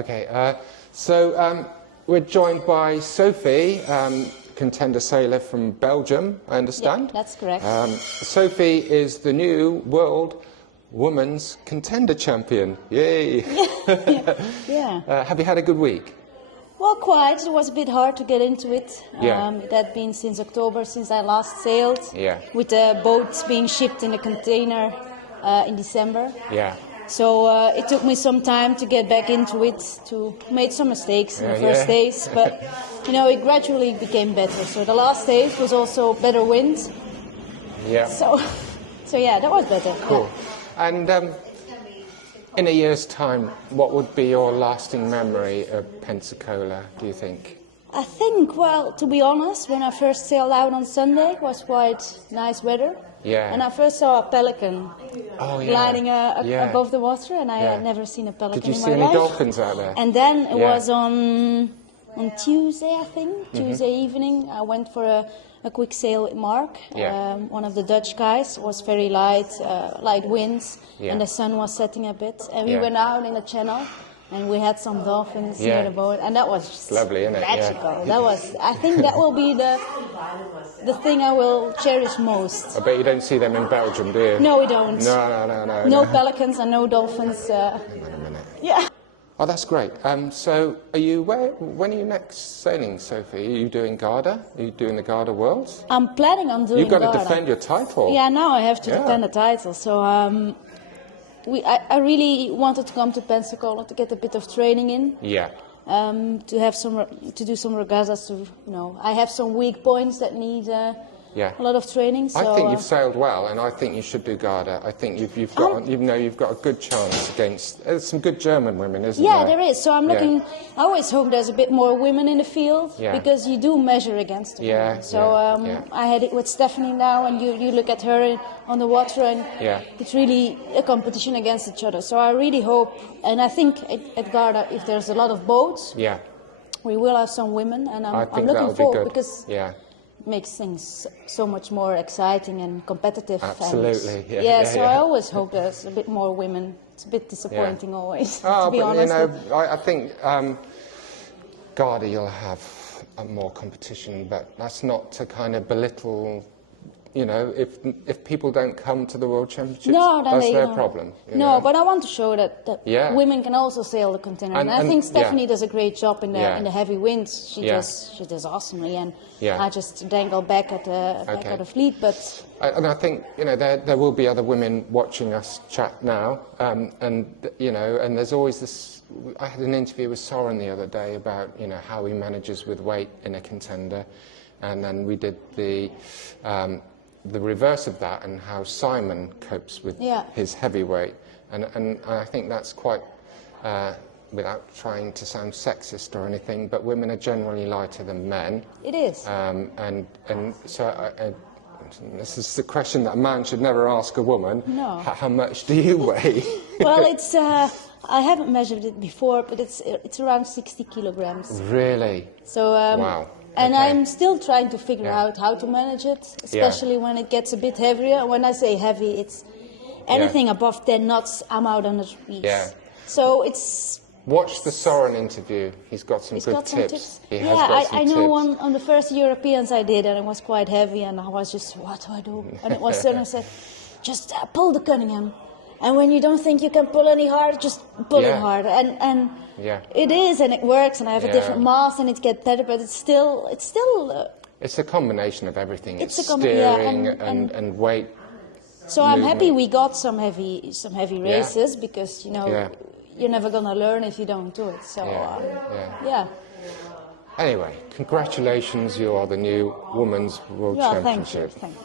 Okay, we're joined by Sofie, contender sailor from Belgium, I understand. Yeah, that's correct. Sofie is the new world women's contender champion. Yay! Yeah. Have you had a good week? Well, quite. It was a bit hard to get into it. Yeah. It had been since October, since I last sailed. Yeah. With the boats being shipped in a container in December. Yeah. So it took me some time to get back into it, to made some mistakes in the first days, but you know, it gradually became better. So the last days was also better wind. Yeah. So yeah, that was better. Cool. Yeah. And in a year's time, what would be your lasting memory of Pensacola, do you think? I think, well, to be honest, when I first sailed out on Sunday, it was quite nice weather. Yeah. And I first saw a pelican gliding above the water, and I had never seen a pelican in my life. Did you see any dolphins out there? And then it was on Tuesday, I think, Tuesday evening, I went for a quick sail with Mark, one of the Dutch guys. It was very light winds, and the sun was setting a bit. And we went out in the channel, and we had some dolphins near the boat, and that was just lovely, isn't it? magical. Yeah. That was, I think that will be the thing I will cherish most. I bet you don't see them in Belgium, do you? No, we don't. No. No pelicans and no dolphins. Hang on a minute. Yeah. Oh, that's great. So, when are you next sailing, Sofie? Are you doing Garda? Are you doing the Garda Worlds? I'm planning on doing You've got Garda. to defend your title. Yeah, now I have to defend the title. So I really wanted to come to Pensacola to get a bit of training in. Yeah. To do some regattas. I have some weak points that need a lot of training. So, I think you've sailed well, and I think you should do Garda. I think you've got a good chance against. There's some good German women, isn't there? Yeah, there is. So I'm looking. I always hope there's a bit more women in the field because you do measure against them. Yeah. So I had it with Stephanie now, and you look at her on the water, and it's really a competition against each other. So I really hope, and I think at Garda, if there's a lot of boats, we will have some women, and I'm looking forward because. It makes things so much more exciting and competitive. Absolutely, and, so I always hope there's a bit more women. It's a bit disappointing always, to be honest. I think Garda, you'll have more competition, but that's not to kind of belittle. If people don't come to the World Championships, that's their problem. But I want to show that women can also sail the container, and I think Stephanie does a great job in the heavy winds. She does awesomely, and I just dangle back at the fleet. But I think there will be other women watching us chat now, and there's always this. I had an interview with Soren the other day about how he manages with weight in a contender, and then we did the reverse of that, and how Simon copes with his heavyweight, and I think that's quite, without trying to sound sexist or anything, but women are generally lighter than men. It is. And so this is the question that a man should never ask a woman. No. How much do you weigh? Well, it's I haven't measured it before, but it's around 60 kilograms. Really? So wow. And I'm still trying to figure out how to manage it, especially when it gets a bit heavier. When I say heavy, it's anything above 10 knots, I'm out on the trees. Yeah. So it's... Watch the Soren interview. He's got some good tips. He has got some I know tips. on the first Europeans I did, and it was quite heavy, and I was just, what do I do? And it was suddenly said, just pull the Cunningham. And when you don't think you can pull any harder, just pull it hard. And it is, and it works, and I have a different mass, and it gets better, but it's still. It's a combination of everything. It's steering and weight. So I'm happy we got some heavy races because you're never gonna learn if you don't do it. So Anyway, congratulations! You are the new Women's World Championship. Thank you.